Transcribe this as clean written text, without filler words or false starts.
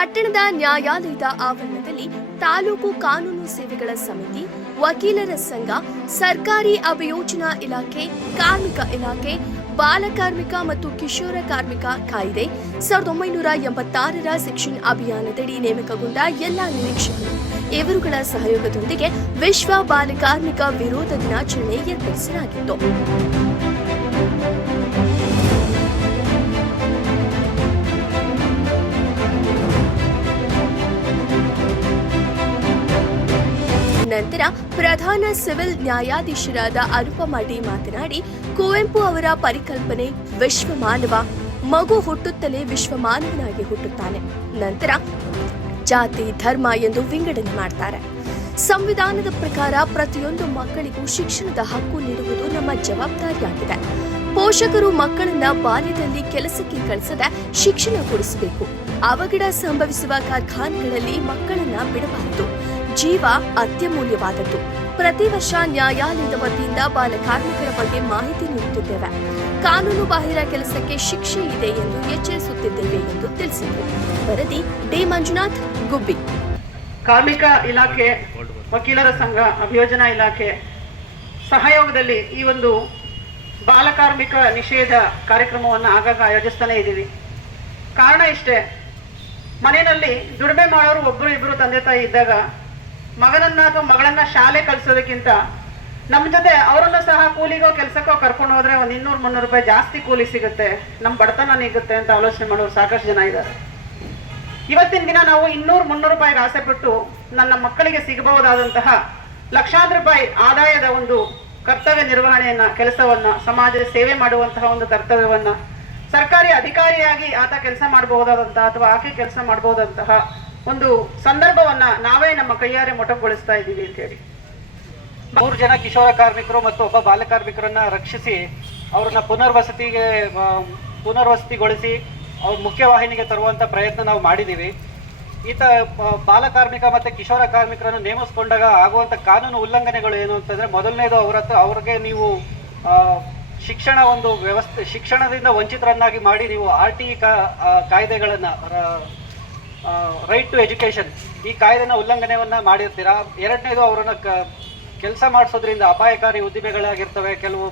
ಪಟ್ಟಣದ ನ್ಯಾಯಾಲಯದ ಆವರಣದಲ್ಲಿ ತಾಲೂಕು ಕಾನೂನು ಸೇವೆಗಳ ಸಮಿತಿ, ವಕೀಲರ ಸಂಘ, ಸರ್ಕಾರಿ ಅಭಿಯೋಜನಾ ಇಲಾಖೆ, ಕಾರ್ಮಿಕ ಇಲಾಖೆ, ಬಾಲಕಾರ್ಮಿಕ ಮತ್ತು ಕಿಶೋರ ಕಾರ್ಮಿಕ ಕಾಯ್ದೆ 1986ರ ಸೆಕ್ಷನ್ ಅಭಿಯಾನದಡಿ ನೇಮಕಗೊಂಡ ಎಲ್ಲ ನಿರೀಕ್ಷಕರು ಇವರುಗಳ ಸಹಯೋಗದೊಂದಿಗೆ ವಿಶ್ವ ಬಾಲಕಾರ್ಮಿಕ ವಿರೋಧ ದಿನಾಚರಣೆ ಏರ್ಪಡಿಸಲಾಗಿತ್ತು. ನಂತರ ಪ್ರಧಾನ ಸಿವಿಲ್ ನ್ಯಾಯಾಧೀಶರಾದ ಅನುಪಮಾ ಡಿ ಮಾತನಾಡಿ, ಕುವೆಂಪು ಅವರ ಪರಿಕಲ್ಪನೆ ವಿಶ್ವ ಮಾನವ, ಮಗು ಹುಟ್ಟುತ್ತಲೇ ವಿಶ್ವ ಮಾನವನಾಗಿ ಹುಟ್ಟುತ್ತಾನೆ. ನಂತರ ಜಾತಿ, ಧರ್ಮ ಎಂದು ವಿಂಗಡಣೆ ಮಾಡ್ತಾರೆ. ಸಂವಿಧಾನದ ಪ್ರಕಾರ ಪ್ರತಿಯೊಂದು ಮಕ್ಕಳಿಗೂ ಶಿಕ್ಷಣದ ಹಕ್ಕು ನೀಡುವುದು ನಮ್ಮ ಜವಾಬ್ದಾರಿಯಾಗಿದೆ. ಪೋಷಕರು ಮಕ್ಕಳನ್ನ ಬಾಲ್ಯದಲ್ಲಿ ಕೆಲಸಕ್ಕೆ ಕಳಿಸದೆ ಶಿಕ್ಷಣ ಕೊಡಿಸಬೇಕು. ಅವಘಡ ಸಂಭವಿಸುವ ಕಾರ್ಖಾನೆಗಳಲ್ಲಿ ಮಕ್ಕಳನ್ನ ಬಿಡಬಾರದು. ಜೀವ ಅತ್ಯಮೂಲ್ಯವಾದದ್ದು. ಪ್ರತಿ ವರ್ಷ ನ್ಯಾಯಾಲಯದ ವತಿಯಿಂದ ಬಾಲಕಾರ್ಮಿಕರ ಬಗ್ಗೆ ಮಾಹಿತಿ ನೀಡುತ್ತಿದ್ದೇವೆ. ಕಾನೂನು ಬಾಹಿರ ಕೆಲಸಕ್ಕೆ ಶಿಕ್ಷೆ ಇದೆ ಎಂದು ಎಚ್ಚರಿಸುತ್ತಿದ್ದೇವೆ ಎಂದು ತಿಳಿಸಿದರು. ವರದಿ ಡಿ ಮಂಜುನಾಥ್, ಗುಬ್ಬಿ. ಕಾರ್ಮಿಕ ಇಲಾಖೆ, ವಕೀಲರ ಸಂಘ, ಅಭಿಯೋಜನಾ ಇಲಾಖೆ ಸಹಯೋಗದಲ್ಲಿ ಈ ಒಂದು ಬಾಲಕಾರ್ಮಿಕ ನಿಷೇಧ ಕಾರ್ಯಕ್ರಮವನ್ನು ಆಗಾಗ ಆಯೋಜಿಸ್ತಾನೆ ಇದ್ದೀವಿ. ಕಾರಣ ಇಷ್ಟೇ, ಮನೆಯಲ್ಲಿ ದುಡಿಮೆ ಮಾಡೋರು ಒಬ್ಬರು ಇಬ್ಬರು ತಂದೆ ತಾಯಿ ಇದ್ದಾಗ ಮಗನನ್ನ ಅಥವಾ ಮಗಳನ್ನ ಶಾಲೆ ಕಳಿಸೋದಕ್ಕಿಂತ ನಮ್ಮ ಜೊತೆ ಅವರನ್ನ ಸಹ ಕೂಲಿಗೋ ಕೆಲಸಕ್ಕೋ ಕರ್ಕೊಂಡು ಹೋದ್ರೆ ಒಂದು 200-300 ರೂಪಾಯಿ ಜಾಸ್ತಿ ಕೂಲಿ ಸಿಗುತ್ತೆ, ನಮ್ಮ ಬಡತನ ನೀಗುತ್ತೆ ಅಂತ ಆಲೋಚನೆ ಮಾಡೋರು ಸಾಕಷ್ಟು ಜನ ಇದ್ದಾರೆ. ಇವತ್ತಿನ ದಿನ ನಾವು 200-300 ರೂಪಾಯಿಗೆ ಆಸೆ ಪಟ್ಟು ನನ್ನ ಮಕ್ಕಳಿಗೆ ಸಿಗಬಹುದಾದಂತಹ ಲಕ್ಷಾಂತರ ರೂಪಾಯಿ ಆದಾಯದ ಒಂದು ಕರ್ತವ್ಯ ನಿರ್ವಹಣೆಯನ್ನ, ಕೆಲಸವನ್ನ, ಸಮಾಜದ ಸೇವೆ ಮಾಡುವಂತಹ ಒಂದು ಕರ್ತವ್ಯವನ್ನ ಸರ್ಕಾರಿ ಅಧಿಕಾರಿಯಾಗಿ ಆತ ಕೆಲಸ ಮಾಡಬಹುದಾದಂತಹ ಅಥವಾ ಆಕೆ ಕೆಲಸ ಮಾಡಬಹುದಂತಹ ಒಂದು ಸಂದರ್ಭವನ್ನ ನಾವೇ ನಮ್ಮ ಕೈಯಾರೆ ಮೊಟಕುಗೊಳಿಸ್ತಾ ಇದ್ದೀವಿ ಅಂತ ಹೇಳಿ 3 ಜನ ಕಿಶೋರ ಕಾರ್ಮಿಕರು ಮತ್ತು ಒಬ್ಬ ಬಾಲಕಾರ್ಮಿಕರನ್ನ ರಕ್ಷಿಸಿ ಅವರನ್ನ ಪುನರ್ವಸತಿಗೊಳಿಸಿ ಅವ್ರ ಮುಖ್ಯವಾಹಿನಿಗೆ ತರುವಂತ ಪ್ರಯತ್ನ ನಾವು ಮಾಡಿದ್ದೀವಿ. ಈತ ಬಾಲಕಾರ್ಮಿಕ ಮತ್ತೆ ಕಿಶೋರ ಕಾರ್ಮಿಕರನ್ನು ನೇಮಿಸಿಕೊಂಡಾಗ ಆಗುವಂತ ಕಾನೂನು ಉಲ್ಲಂಘನೆಗಳು ಏನು ಅಂತಂದ್ರೆ, ಮೊದಲನೇದು ಅವ್ರಿಗೆ ನೀವು ಶಿಕ್ಷಣ ಒಂದು ವ್ಯವಸ್ಥೆ, ಶಿಕ್ಷಣದಿಂದ ವಂಚಿತರನ್ನಾಗಿ ಮಾಡಿ ನೀವು RTE ಕಾಯ್ದೆಗಳನ್ನ, ರೈಟ್ ಟು ಎಜುಕೇಶನ್, ಈ ಕಾಯ್ದೆನ ಉಲ್ಲಂಘನೆಯನ್ನ ಮಾಡಿರ್ತೀರಾ. ಎರಡನೇದು ಅವರನ್ನ ಕೆಲಸ ಮಾಡಿಸೋದ್ರಿಂದ ಅಪಾಯಕಾರಿ ಉದ್ದಿಮೆಗಳಾಗಿರ್ತವೆ ಕೆಲವು